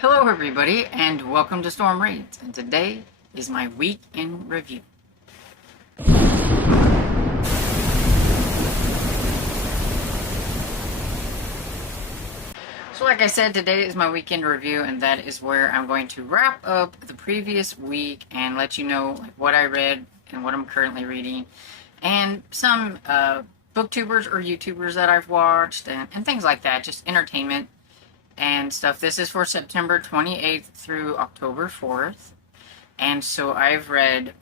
Hello everybody and welcome to Storm Reads, and today is my week in review. So like I said, today is my weekend review, and that is where I'm going to wrap up the previous week and let you know what I read and what I'm currently reading, and some booktubers or YouTubers that I've watched, and things like that, just entertainment and stuff. This is for September 28th through October 4th. And so I've read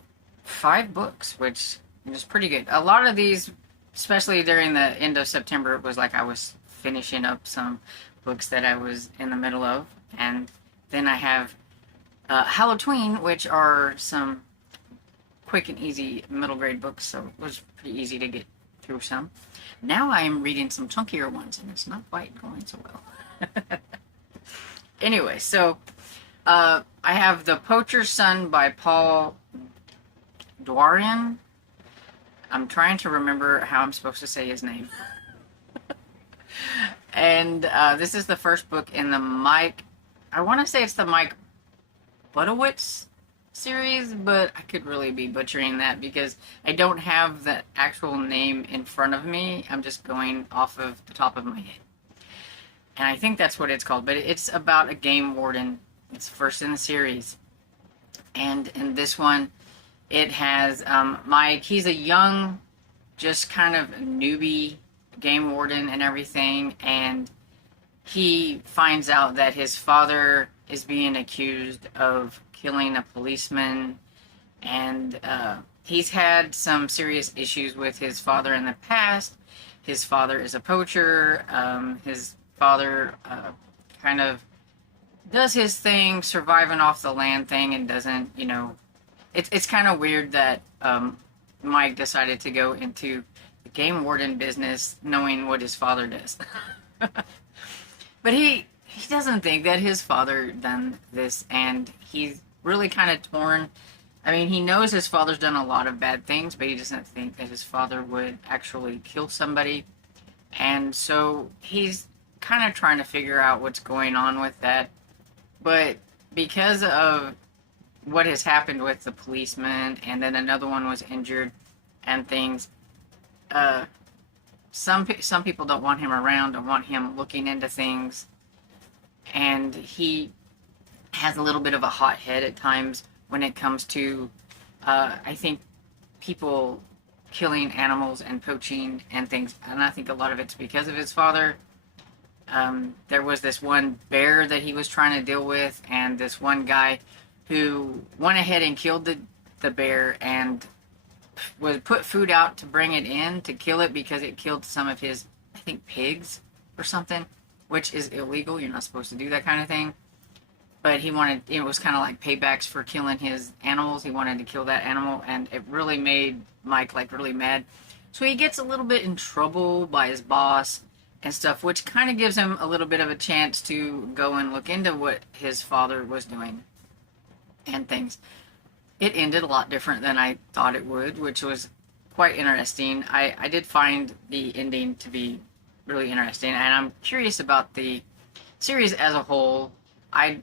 5 books, which is pretty good. A lot of these, especially during the end of September, it was like I was finishing up some books that I was in the middle of. And then I have Halloween, which are some quick and easy middle grade books, so it was pretty easy to get through some. Now I'm reading some chunkier ones, and it's not quite going so well. Anyway, so I have The Poacher's Son by Paul Dwarian. I'm trying to remember how I'm supposed to say his name. And this is the first book in the I want to say it's the Mike Budowitz series, but I could really be butchering that because I don't have the actual name in front of me. I'm just going off of the top of my head. And I think that's what it's called, but it's about a game warden. It's first in the series. And in this one, it has Mike. He's a young, just kind of newbie game warden and everything, and he finds out that his father is being accused of killing a policeman, and he's had some serious issues with his father in the past. His father is a poacher. His father kind of does his thing, surviving off the land thing, and doesn't, it's kind of weird that Mike decided to go into the game warden business knowing what his father does. But he doesn't think that his father done this, and he's really kind of torn. I mean, he knows his father's done a lot of bad things, but he doesn't think that his father would actually kill somebody. And so he's kind of trying to figure out what's going on with that. But because of what has happened with the policeman, and then another one was injured and things, some people don't want him around, don't want him looking into things, and he has a little bit of a hot head at times when it comes to, I think, people killing animals and poaching and things, and I think a lot of it's because of his father. There was this one bear that he was trying to deal with, and this one guy who went ahead and killed the bear and was put food out to bring it in to kill it because it killed some of his, I think, pigs or something, which is illegal. You're not supposed to do that kind of thing. But he wanted, it was kind of like paybacks for killing his animals. He wanted to kill that animal, and it really made Mike really mad. So he gets a little bit in trouble by his boss and stuff, which kind of gives him a little bit of a chance to go and look into what his father was doing and things. It ended a lot different than I thought it would, which was quite interesting. I did find the ending to be really interesting, and I'm curious about the series as a whole. I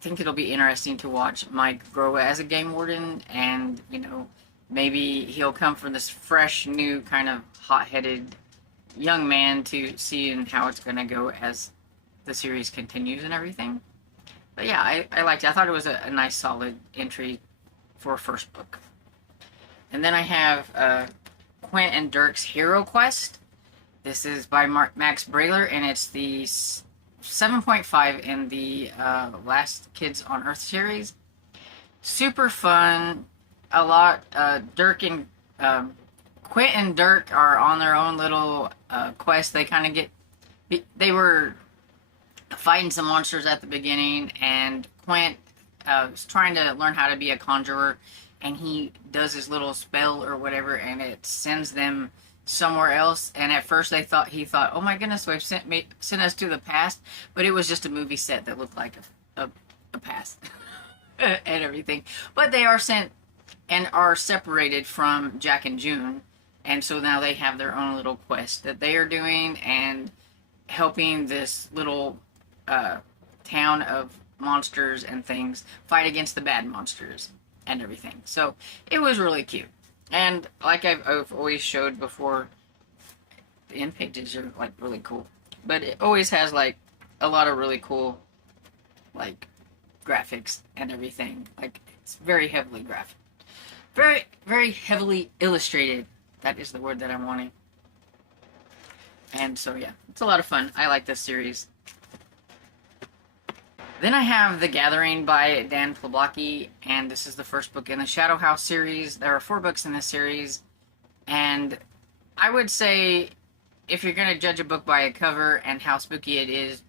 think it'll be interesting to watch Mike grow as a game warden, and, maybe he'll come from this fresh, new, kind of hot-headed young man to seeing how it's going to go as the series continues and everything. But yeah, I liked it. I thought it was a nice, solid entry for a first book. And then I have Quint and Dirk's Hero Quest. This is by Max Brailer, and it's the 7.5 in the Last Kids on Earth series. Super fun. A lot. Dirk and Quint and Dirk are on their own little quest. They kind of they were fighting some monsters at the beginning, and Quint is trying to learn how to be a conjurer, and he does his little spell or whatever, and it sends them somewhere else. And at first he thought, oh my goodness, they've sent us to the past, but it was just a movie set that looked like a past and everything. But they are sent and are separated from Jack and June, and so now they have their own little quest that they are doing, and helping this little town of monsters and things, fight against the bad monsters and everything. So it was really cute. And like I've always showed before, the end pages are like really cool. But it always has like a lot of really cool like graphics and everything. Like it's very heavily graphic. Very, very heavily illustrated. That is the word that I'm wanting. And so yeah, it's a lot of fun. I like this series. Then I have The Gathering by Dan Plabocki, and this is the first book in the Shadow House series. There are 4 books in this series, and I would say if you're going to judge a book by a cover and how spooky it is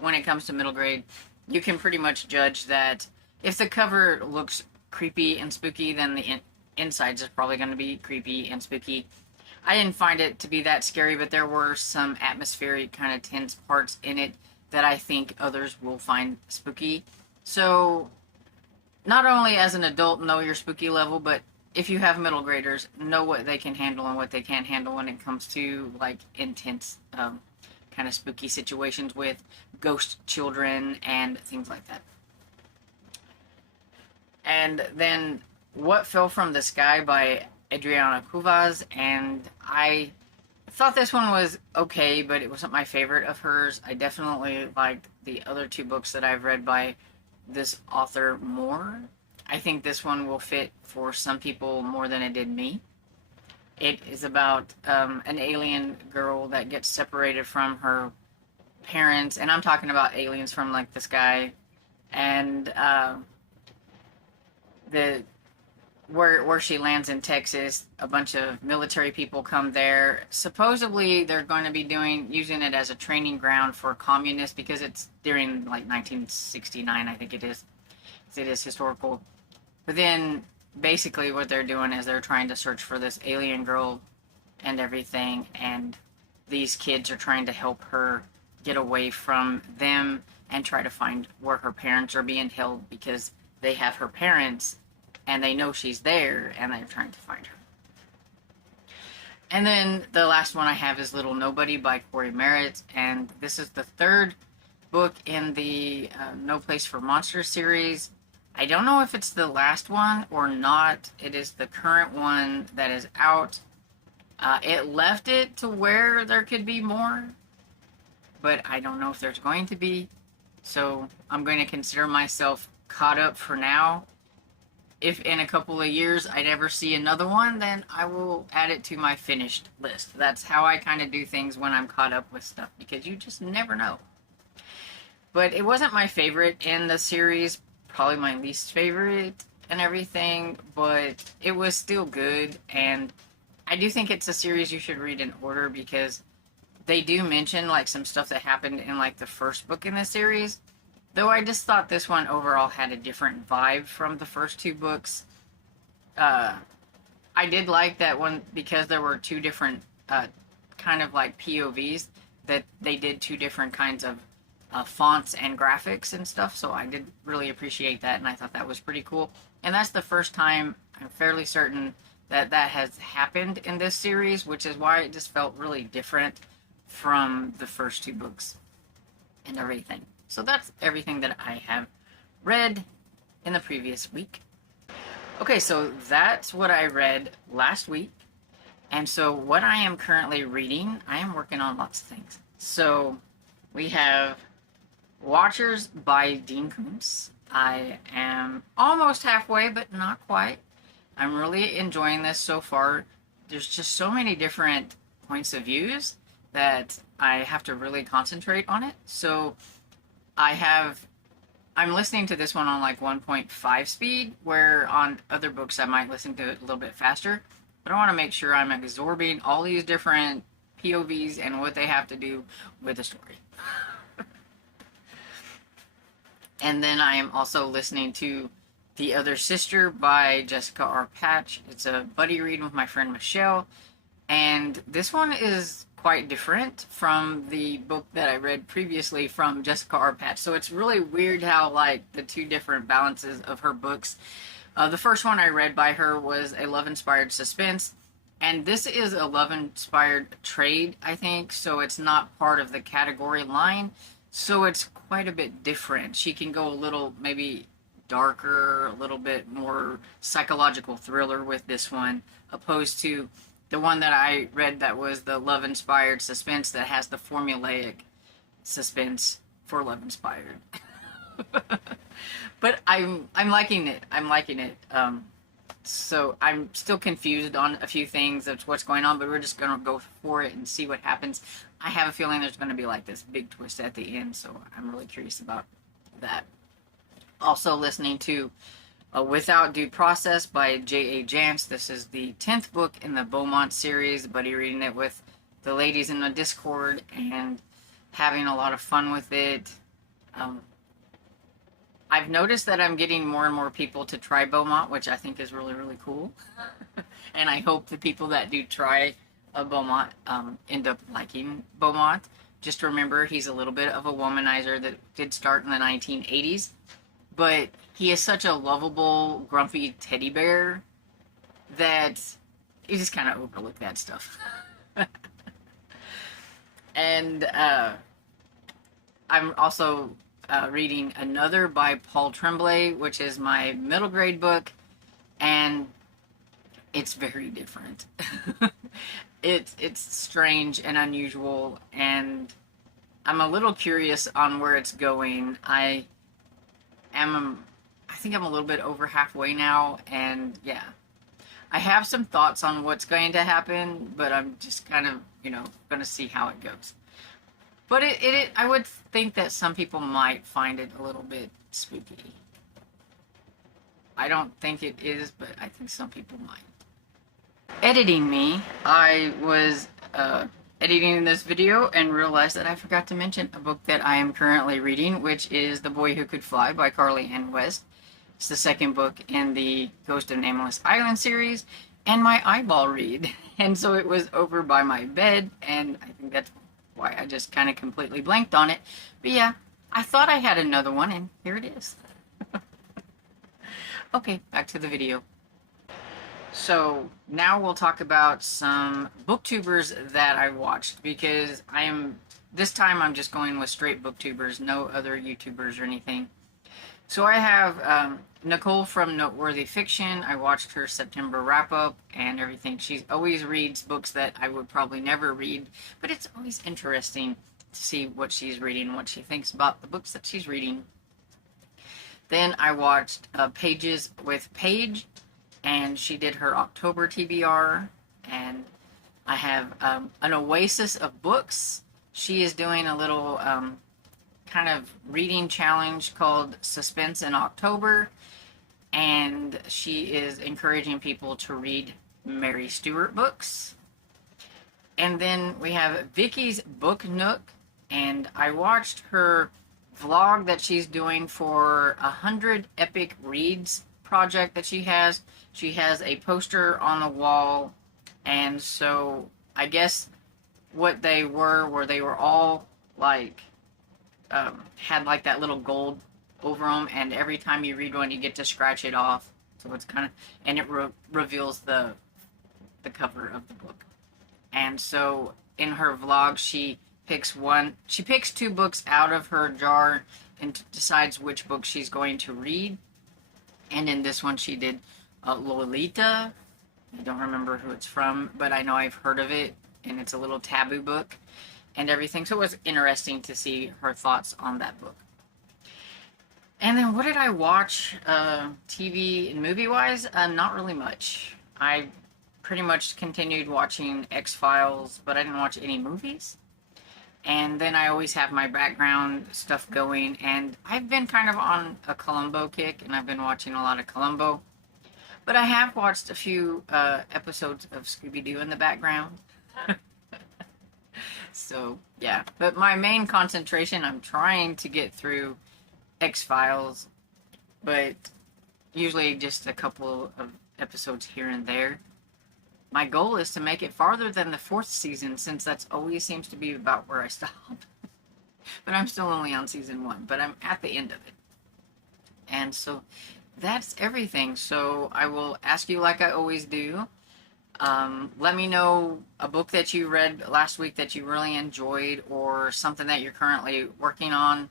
when it comes to middle grade, you can pretty much judge that if the cover looks creepy and spooky, then the insides is probably going to be creepy and spooky. I didn't find it to be that scary, but there were some atmospheric kind of tense parts in it that I think others will find spooky. So, not only as an adult know your spooky level, but if you have middle graders, know what they can handle and what they can't handle when it comes to like intense kind of spooky situations with ghost children and things like that. And then What Fell from the Sky by Adriana Cuvaz, and I thought this one was okay, but it wasn't my favorite of hers. I definitely liked the other 2 books that I've read by this author more. I think this one will fit for some people more than it did me. It is about an alien girl that gets separated from her parents, and I'm talking about aliens from like the sky, and where she lands in Texas, a bunch of military people come there. Supposedly, they're going to be using it as a training ground for communists because it's during like 1969, I think it is. It is historical. But then, basically, what they're doing is they're trying to search for this alien girl and everything, and these kids are trying to help her get away from them and try to find where her parents are being held because they have her parents and they know she's there, and they're trying to find her. And then the last one I have is Little Nobody by Corey Merritt, and this is the 3rd book in the No Place for Monsters series. I don't know if it's the last one or not. It is the current one that is out. It left it to where there could be more, but I don't know if there's going to be. So I'm going to consider myself caught up for now. If in a couple of years I never see another one, then I will add it to my finished list. That's how I kind of do things when I'm caught up with stuff, because you just never know. But it wasn't my favorite in the series, probably my least favorite and everything, but it was still good, and I do think it's a series you should read in order because they do mention like some stuff that happened in like the first book in the series. Though I just thought this one overall had a different vibe from the first 2 books. I did like that one because there were 2 different kind of like POVs, that they did 2 different kinds of fonts and graphics and stuff. So I did really appreciate that, and I thought that was pretty cool. And that's the first time, I'm fairly certain, that has happened in this series, which is why it just felt really different from the first 2 books and everything. So that's everything that I have read in the previous week. Okay, so that's what I read last week. And so what I am currently reading, I am working on lots of things. So we have Watchers by Dean Koontz. I am almost halfway, but not quite. I'm really enjoying this so far. There's just so many different points of views that I have to really concentrate on it. So I'm listening to this one on like 1.5 speed, where on other books I might listen to it a little bit faster. But I want to make sure I'm absorbing all these different POVs and what they have to do with the story. And then I am also listening to The Other Sister by Jessica R. Patch. It's a buddy read with my friend Michelle. And this one is quite different from the book that I read previously from Jessica R. Patch. So it's really weird how like the 2 different balances of her books. The first one I read by her was a love-inspired suspense. And this is a love-inspired trade, I think. So it's not part of the category line. So it's quite a bit different. She can go a little maybe darker, a little bit more psychological thriller with this one, opposed to the one that I read that was the love inspired suspense that has the formulaic suspense for love inspired. But I'm liking it. I'm liking it. So I'm still confused on a few things of what's going on, but we're just gonna go for it and see what happens. I have a feeling there's gonna be like this big twist at the end, so I'm really curious about that. Also listening to Without Due Process by J.A. Jance. This is the 10th book in the Beaumont series, buddy reading it with the ladies in the Discord and having a lot of fun with it. I've noticed that I'm getting more and more people to try Beaumont, which I think is really, really cool. And I hope the people that do try a Beaumont end up liking Beaumont. Just remember, he's a little bit of a womanizer that did start in the 1980s. But he is such a lovable, grumpy teddy bear that you just kind of overlook that stuff. And I'm also reading another by Paul Tremblay, which is my middle grade book, and it's very different. It's strange and unusual, and I'm a little curious on where it's going. I think I'm a little bit over halfway now, and yeah, I have some thoughts on what's going to happen, but I'm just kind of, going to see how it goes. But I would think that some people might find it a little bit spooky. I don't think it is, but I think some people might. Editing me, I was editing this video and realized that I forgot to mention a book that I am currently reading, which is The Boy Who Could Fly by Carly Ann West. It's the second book in the Ghost of Nameless Island series, and my eyeball read. And so it was over by my bed, and I think that's why I just kind of completely blanked on it. But yeah, I thought I had another one, and here it is. Okay, back to the video. So now we'll talk about some booktubers that I watched, because this time I'm just going with straight booktubers, no other YouTubers or anything. So I have Nicole from Noteworthy Fiction. I watched her September wrap-up and everything. She always reads books that I would probably never read, but it's always interesting to see what she's reading, what she thinks about the books that she's reading. Then I watched Pages with Paige, and she did her October TBR, and I have an oasis of books. She is doing a little kind of reading challenge called Suspense in October, and she is encouraging people to read Mary Stewart books. And then we have Vicky's Book Nook, and I watched her vlog that she's doing for 100 Epic Reads project that she has. She has a poster on the wall, and so I guess what they were they were all like had like that little gold over them, and every time you read one you get to scratch it off, so it's kind of, and it reveals the cover of the book. And so in her vlog she picks two books out of her jar and decides which book she's going to read. And in this one she did Lolita. I don't remember who it's from, but I know I've heard of it, and it's a little taboo book and everything. So it was interesting to see her thoughts on that book. And then what did I watch TV and movie-wise? Not really much. I pretty much continued watching X-Files, but I didn't watch any movies. And then I always have my background stuff going, and I've been kind of on a Columbo kick, and I've been watching a lot of Columbo. But I have watched a few episodes of Scooby-Doo in the background. So, yeah. But my main concentration, I'm trying to get through X-Files, but usually just a couple of episodes here and there. My goal is to make it farther than the 4th season, since that's always seems to be about where I stop. But I'm still only on season 1, but I'm at the end of it. And so that's everything. So I will ask you, like I always do, Let me know a book that you read last week that you really enjoyed, or something that you're currently working on.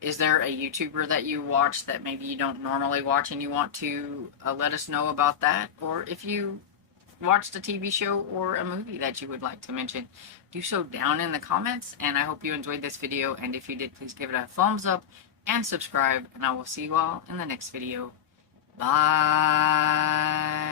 Is there a YouTuber that you watch that maybe you don't normally watch and you want to let us know about that? Or if you watched a TV show or a movie that you would like to mention, do so down in the comments. And I hope you enjoyed this video. And if you did, please give it a thumbs up and subscribe. And I will see you all in the next video. Bye.